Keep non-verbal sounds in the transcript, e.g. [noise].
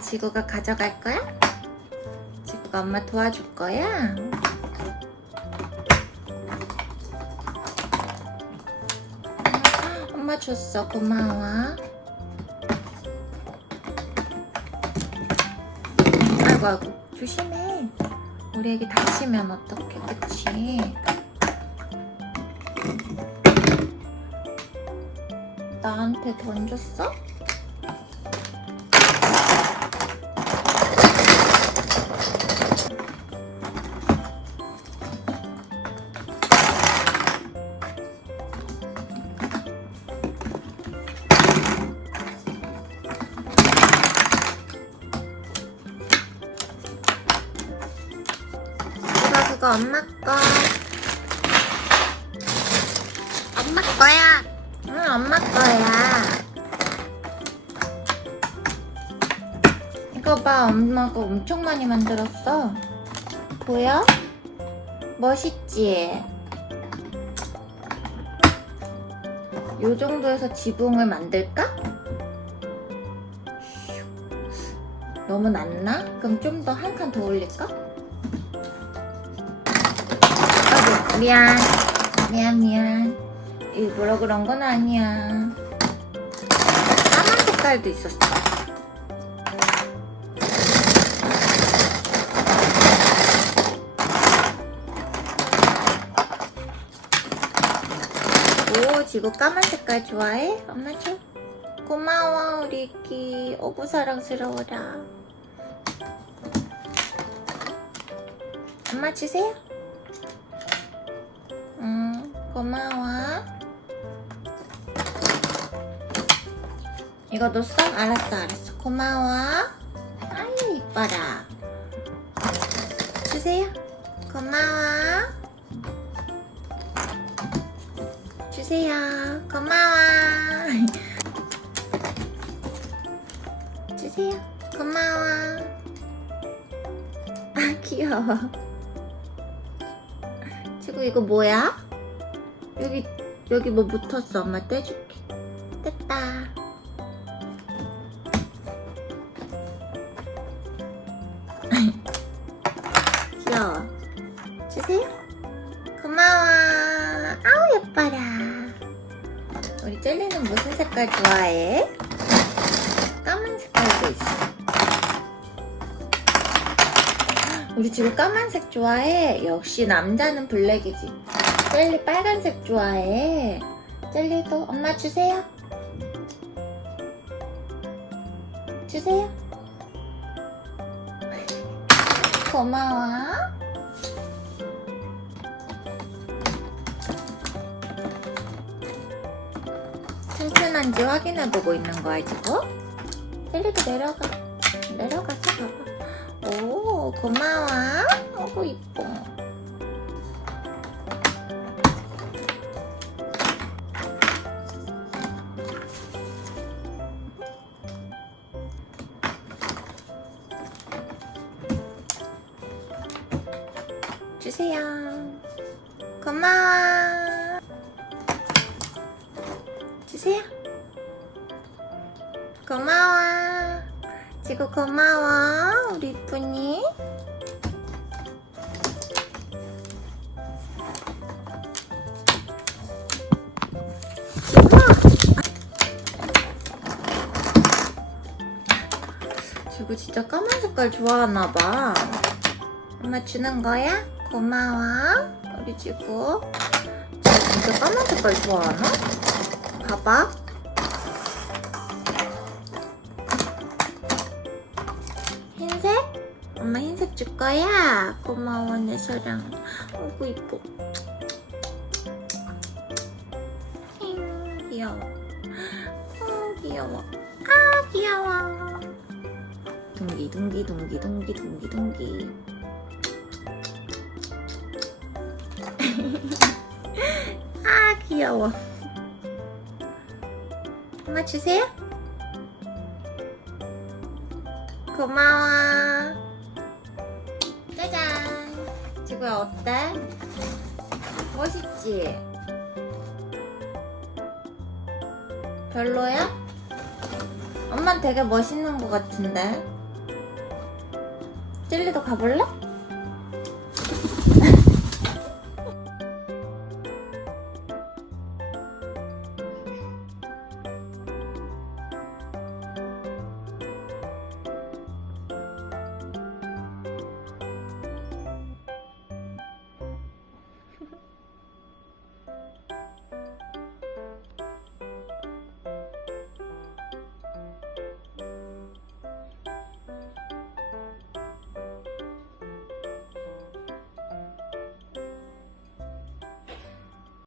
지구가 가져갈 거야? 지구가 엄마 도와줄 거야? 엄마 줬어 고마워 아이고 아이고 조심해 우리 애기 다치면 어떡해 그치? 나한테 던졌어? 거 엄마 거. 엄마 거야. 응, 엄마 거야. 이거 봐, 엄마가 엄청 많이 만들었어. 보여? 멋있지? 요 정도에서 지붕을 만들까? 너무 낮나? 그럼 좀 더 한 칸 더 올릴까? 미안. 미안, 미안. 일부러 그런 건 아니야. 까만 색깔도 있었어. 오, 지구 까만 색깔 좋아해? 엄마 줘. 고마워, 우리 애기. 어구 사랑스러워라. 엄마 주세요. 음, 고마워. 이거 넣었어? 알았어, 알았어. 고마워. 아유, 이뻐라. 주세요. 고마워. 주세요. 고마워. 주세요. 고마워. 아, 귀여워. 지구 이거 뭐야? 여기 여기 뭐 묻었어. 엄마 떼줄게. 뗐다. [laughs] 귀여워. 주세요. 고마워. 아우 예뻐라. 우리 젤리는 무슨 색깔 좋아해? 까만 색깔도 있어. 우리 지금 까만색 좋아해. 역시 남자는 블랙이지. 젤리 빨간색 좋아해. 젤리도 엄마 주세요. 주세요. [laughs] 고마워. 튼튼한지 확인해보고 있는 거야, 지금? 젤리도 내려가. 내려가서 봐봐. 오, 고마워. 어구, 이뻐. 주세요. 고마워. 주세요. 고마워. 지구 고마워. 우리 이쁜이. 지구 진짜 까만 색깔 좋아하나 봐. 엄마 주는 거야? 고마워. 우리 지구. 지구 진짜 까만 색깔 좋아하나? 봐봐. 흰색? 엄마 흰색 줄 거야? 고마워, 내 사랑. 어구, 이뻐. 힝, 귀여워. 어, 귀여워. 아, 귀여워. 둥기, 둥기, 둥기, 둥기, 둥기, 둥기. 귀여워. 엄마 주세요. 고마워. 짜잔. 지구야 어때? 멋있지? 별로야? 엄만 되게 멋있는 것 같은데. 찔리도 가볼래?